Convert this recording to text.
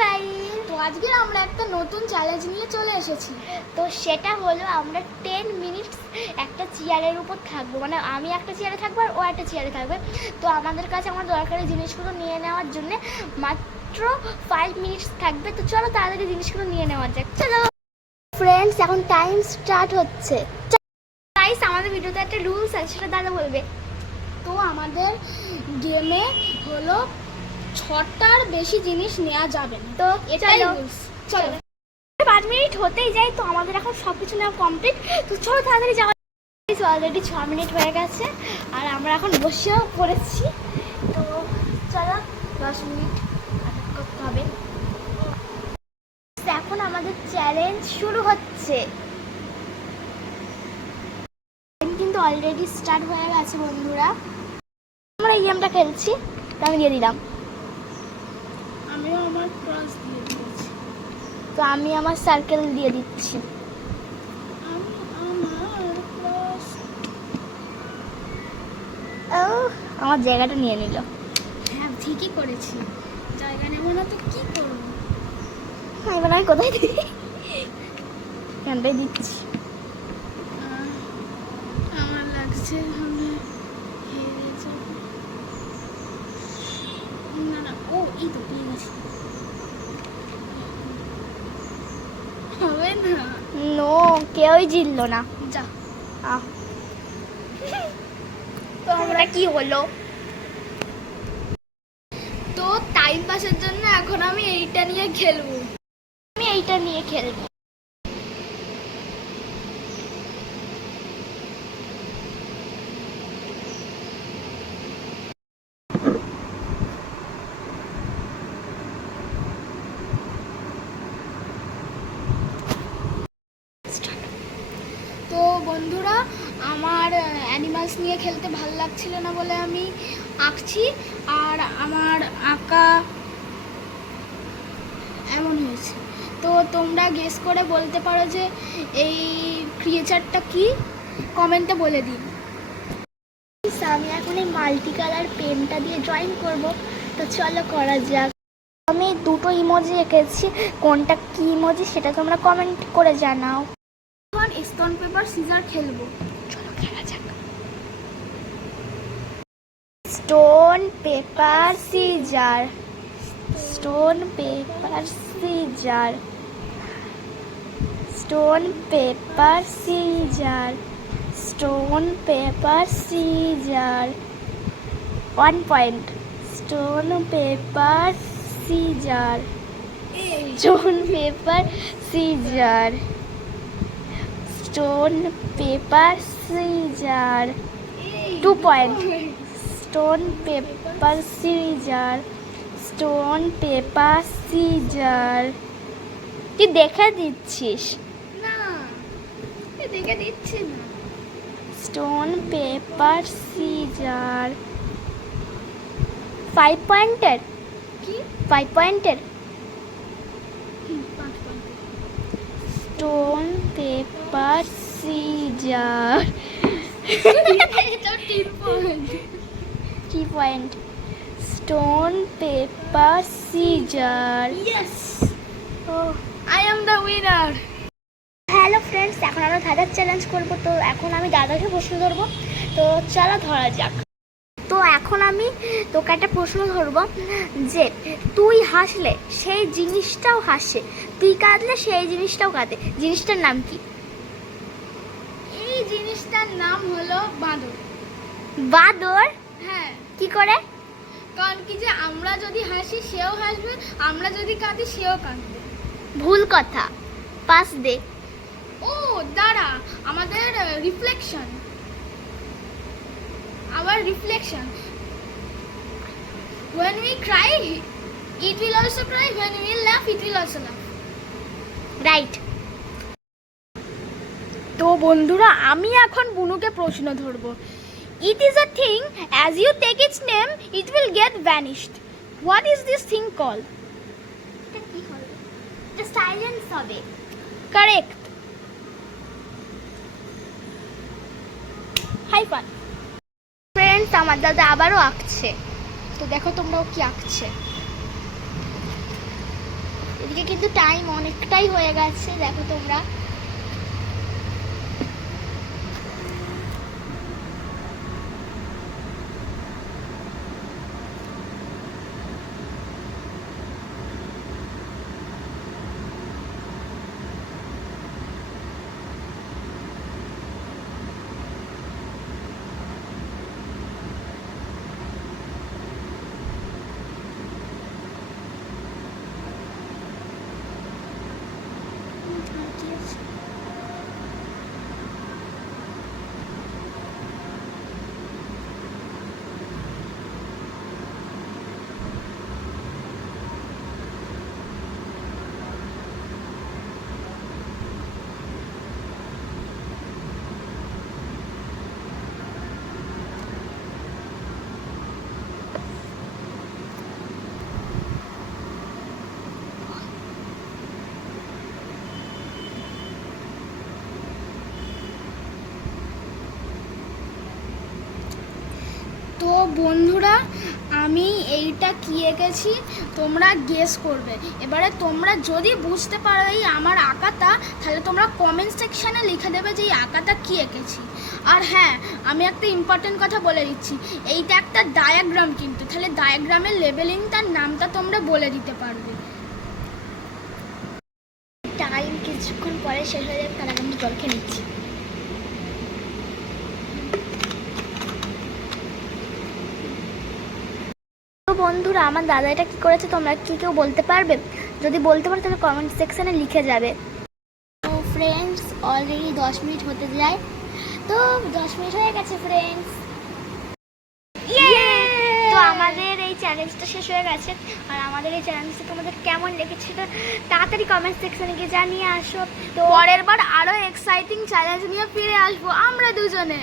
Guys, তো আজকে আমরা একটা নতুন চ্যালেঞ্জ নিয়ে চলে এসেছি। তো সেটা হলো আমরা 10 মিনিটস একটা চেয়ারের উপর থাকবো, মানে আমি একটা চেয়ারে থাকবো আর ও একটা চেয়ারে থাকবে। তো আমাদের কাছে আমার দরকারি জিনিসগুলো নিয়ে নেওয়ার জন্য মাত্র 5 মিনিটস থাকবে। তো চলো তাড়াতাড়ি জিনিসগুলো নিয়ে নেওয়া যাক। চলো ফ্রেন্ডস, এখন টাইম স্টার্ট হচ্ছে। গাইস, আমাদের ভিডিওতে একটা রুলস আছে, সেটা দাদা বলবে। তো আমাদের গেমে হলো 6টার বেশি জিনিস নেওয়া যাবে না। তো এটাই চলো রুলস। চলো 5 মিনিট হতেই যায়, তো আমাদের এখন সব কিছু নেওয়া কমপ্লিট। তো চলো তাড়াতাড়ি যাওয়া। অলরেডি 6 মিনিট হয়ে গেছে আর আমরা এখন বসেও পড়েছি। তো চলো 10 মিনিট করতে হবে। এখন আমাদের চ্যালেঞ্জ শুরু হচ্ছে। কিন্তু অলরেডি স্টার্ট হয়ে গেছে বন্ধুরা। আমরা এই গেমটা খেলছি, তো আমি দিয়ে দিলাম। আমিও আমার ক্রস দিয়ে দিয়েছি। তো আমি আমার সার্কেল দিয়ে দিচ্ছি। আমি আমার ক্রস। আমার জায়গাটা নিয়ে নিল। হ্যাঁ, ঠিকই করেছি। জায়গা নেব না তো কি করবো? এবার আমি কোথায় দিই? এখানটাই দিচ্ছি। আমার লাগছে আমি হেরে যাব। না না, ও এই তো পেয়ে গেছি। হবে না। নো, কেউই জিতলো না। যা। আহ। তো আমরা কি হলো? তো টাইম পাসের জন্য এখন আমি এইটা নিয়ে খেলবো। আমি এইটা নিয়ে খেলবো। তো বন্ধুরা, আমার অ্যানিমালস নিয়ে খেলতে ভালো লাগছিল না বলে আমি আঁকছি, আর আমার আঁকা এমন হয়েছে। তো তোমরা গেস করে বলতে পারো যে এই ক্রিয়েচারটা কি, কমেন্টে বলে দিন। আমি এখন এই মাল্টি কালার পেনটা দিয়ে ড্রয়িং করব। তো চলো করা যাক। আমি দুটো ইমোজি এঁকেছি, কোনটা কি ইমোজি সেটা তোমরা কমেন্ট করে জানাও। এখন স্টোন পেপার সিজার খেলবো। চলো খেলা যাক। Stone paper caesar, stone paper caesar, stone paper caesar, stone paper caesar. 1 point. Stone paper caesar, stone paper caesar, stone paper caesar. 2 point. Stone paper caesar, stone paper caesar. তুই দেখে দিচ্ছিস। না, দেখে দিচ্ছি না। Stone paper caesar. 5 পয়েন্টের। কি? 5 পয়েন্টের। 5 পয়েন্ট। Stone paper scissor. এটা 3 point. 3 point. Stone paper scissor. Yes, oh I am the winner. Hello friends, এখন আমরা দাদার চ্যালেঞ্জ করবো। তো এখন আমি দাদাকে প্রশ্ন ধরবো। তো চলো ধরা যাক। তো এখন আমি তোকে একটা প্রশ্ন ধরবো যে তুই হাসলে সেই জিনিসটাও হাসে, তুই কাঁদলে সেই জিনিসটাও কাঁদে। জিনিসটার নাম কি? এই জিনিসটার নাম হলো বাঁদর। বাঁদর? হ্যাঁ, কি করে? কারণ কি যে আমরা যদি হাসি সেও হাসবে, আমরা যদি কাঁদি সেও কাঁদবে। ভুল কথা, পাস দে। ও দাঁড়া, আমাদের reflection, our reflection. When we cry, it will also cry. When we laugh, it will also laugh. Right. তো বন্ধুরা, আমি এখন বুনুকে প্রশ্ন ধরবো। It is a thing, as you take its name, it will get vanished. What is this thing called? এটা কি হবে? এটা সাইলেন্স হবে। Correct. High five. ফ্রেন্ডস, আমার দাদা আবারও আঁকছে। তো দেখো তোমরাও কি আঁকছে। এদিকে কিন্তু টাইম অনেকটাই হয়ে গেছে, দেখো তোমরা। তো বন্ধুরা, আমি এইটা কি এঁকেছি তোমরা গেস করবে। এবারে তোমরা যদি বুঝতে পারো এই আমার আঁকাটা, তাহলে তোমরা কমেন্ট সেকশানে লিখে দেবে যে এই আঁকাটা কি এঁকেছি। আর হ্যাঁ, আমি একটা ইম্পর্টেন্ট কথা বলে দিচ্ছি, এইটা একটা ডায়াগ্রাম কিন্তু, তাহলে ডায়াগ্রামের লেবেলিংটার নামটা তোমরা বলে দিতে পারবে। টাইম কিছুক্ষণ পরে শেষ হয়ে যাবে, তার আগে আমি জল খেয়ে নিচ্ছি। তো বন্ধুরা, আমার দাদা এটা কী করেছে তোমরা কি কেউ বলতে পারবে? যদি বলতে পারো তাহলে কমেন্ট সেকশানে লিখে যাবে। তো ফ্রেন্ডস, অলরেডি 10 মিনিট হতে যায়। তো 10 মিনিট হয়ে গেছে ফ্রেন্ডস। তো আমাদের এই চ্যালেঞ্জটা শেষ হয়ে গেছে। আর আমাদের এই চ্যালেঞ্জটা তোমাদের কেমন লেগেছে সেটা তাড়াতাড়ি কমেন্ট সেকশনে গিয়ে জানিয়ে আসো। তো পরের বার আরো এক্সাইটিং চ্যালেঞ্জ নিয়ে ফিরে আসবো আমরা দুজনে।